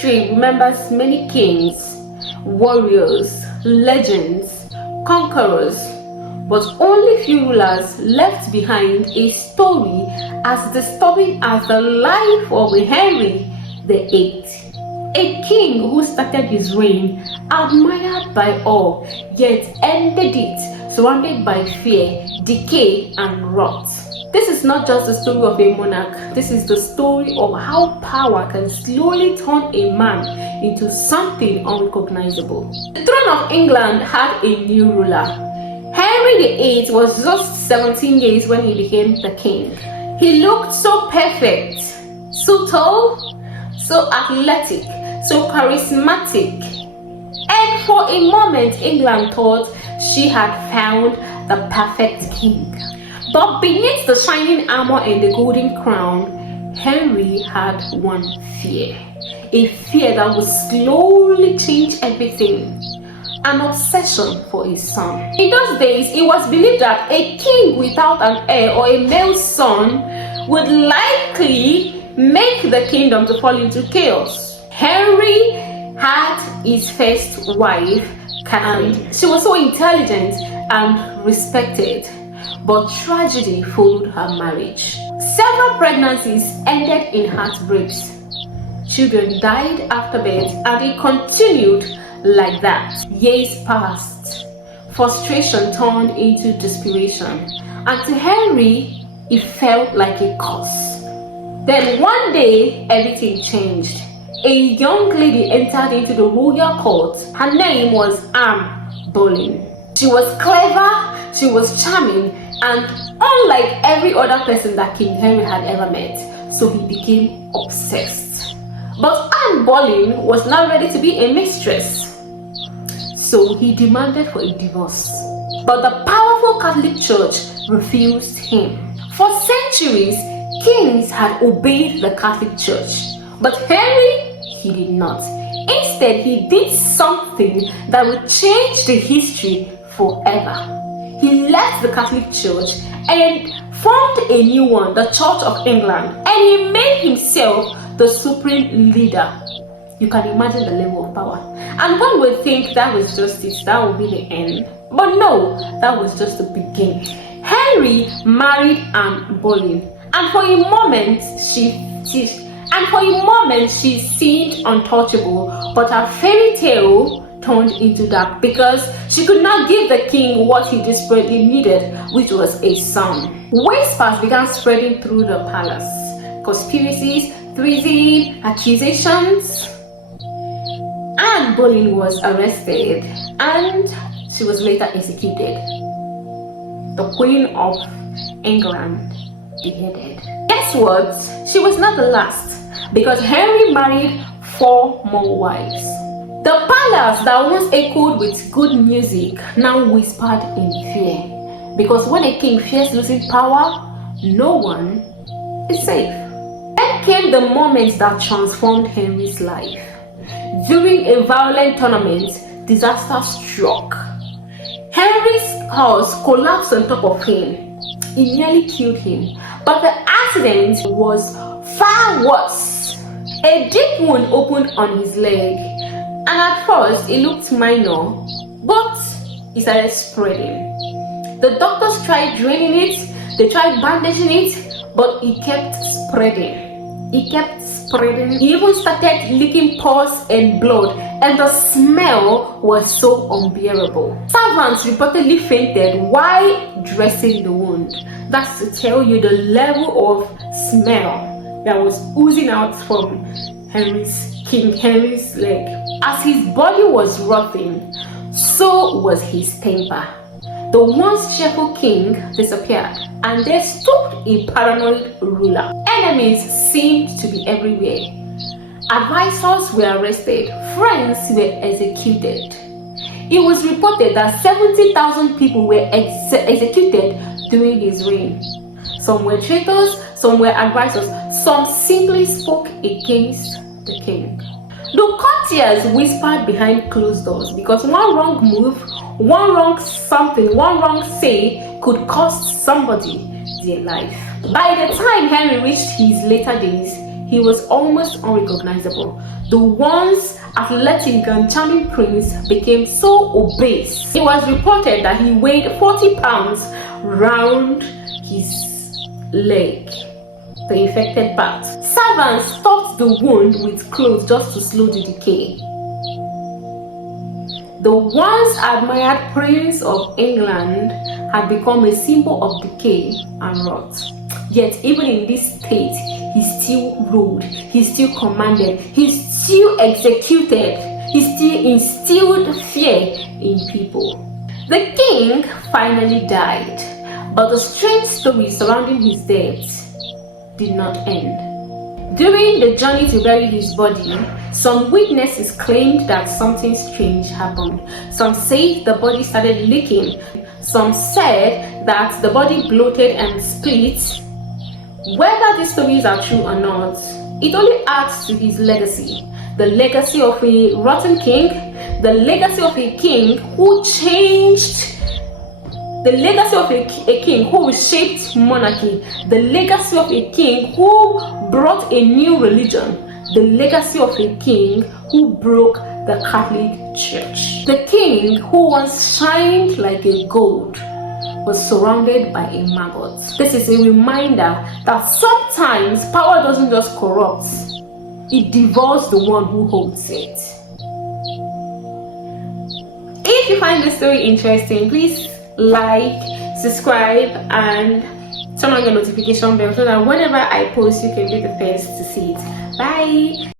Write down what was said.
History remembers many kings, warriors, legends, conquerors, but only few rulers left behind a story as disturbing as the life of Henry VIII. A king who started his reign admired by all, yet ended it surrounded by fear, decay, and rot. This is not just the story of a monarch, this is the story of how power can slowly turn a man into something unrecognizable. The throne of England had a new ruler. Henry VIII was just 17 years when he became the king. He looked so perfect, so tall, so athletic, so charismatic. And for a moment, England thought she had found the perfect king. But beneath the shining armor and the golden crown, Henry had one fear. A fear that would slowly change everything. An obsession for his son. In those days, it was believed that a king without an heir or a male son would likely make the kingdom to fall into chaos. Henry had his first wife, and she was so intelligent and respected. But tragedy followed her marriage. Several pregnancies ended in heartbreaks. Children died after birth, and it continued like that. Years passed. Frustration turned into desperation, and to Henry, it felt like a curse. Then one day, everything changed. A young lady entered into the royal court. Her name was Anne Boleyn. She was clever, she was charming, and unlike every other person that King Henry had ever met, so he became obsessed. But Anne Boleyn was not ready to be a mistress, so he demanded for a divorce. But the powerful Catholic Church refused him. For centuries, kings had obeyed the Catholic Church, but Henry, he did not. Instead, he did something that would change the history forever. He left the Catholic Church and formed a new one, the Church of England, and he made himself the supreme leader. You can imagine the level of power. And one would think that was just it, that would be the end. But no, that was just the beginning. Henry married Anne Boleyn, and for a moment she seemed untouchable, but her fairy tale turned into that because she could not give the king what he desperately needed, which was a son. Whispers began spreading through the palace. Conspiracies, treason, accusations. Anne Boleyn was arrested and she was later executed. The Queen of England beheaded. Guess what? She was not the last, because Henry married 4 more wives. The palace that once echoed with good music now whispered in fear, because when a king fears losing power, no one is safe. Then came the moment that transformed Henry's life. During a violent tournament, disaster struck. Henry's horse collapsed on top of him. It nearly killed him, but the accident was far worse. A deep wound opened on his leg, and at first it looked minor, but it started spreading. The doctors tried draining it, they tried bandaging it, but it kept spreading. It kept spreading. He even started licking pus and blood, and the smell was so unbearable. Servants reportedly fainted while dressing the wound. That's to tell you the level of smell that was oozing out from King Henry's leg. As his body was rotting, so was his temper. The once cheerful king disappeared, and there stood a paranoid ruler. Enemies seemed to be everywhere. Advisors were arrested, friends were executed. It was reported that 70,000 people were executed during his reign. Some were traitors, some were advisors, some simply spoke against the king. The courtiers whispered behind closed doors, because one wrong move, one wrong something, one wrong say could cost somebody their life. By the time Henry reached his later days, he was almost unrecognizable. The once athletic and charming prince became so obese. It was reported that he weighed 40 pounds round his leg, the infected part. Servants stuffed the wound with clothes just to slow the decay. The once admired Prince of England had become a symbol of decay and rot. Yet even in this state, he still ruled, he still commanded, he still executed, he still instilled fear in people. The king finally died, but the strange story surrounding his death did not end. During the journey to bury his body, some witnesses claimed that something strange happened. Some said the body started leaking. Some said that the body bloated and split. Whether these stories are true or not, it only adds to his legacy. The legacy of a rotten king, the legacy of a king who changed, the legacy of a king who reshaped monarchy, the legacy of a king who brought a new religion, the legacy of a king who broke the Catholic Church. The king who once shined like a gold was surrounded by a maggot. This is a reminder that sometimes power doesn't just corrupt, it devours the one who holds it. If you find this story interesting, please like, subscribe, and turn on your notification bell so that whenever I post, you can be the first to see it. Bye.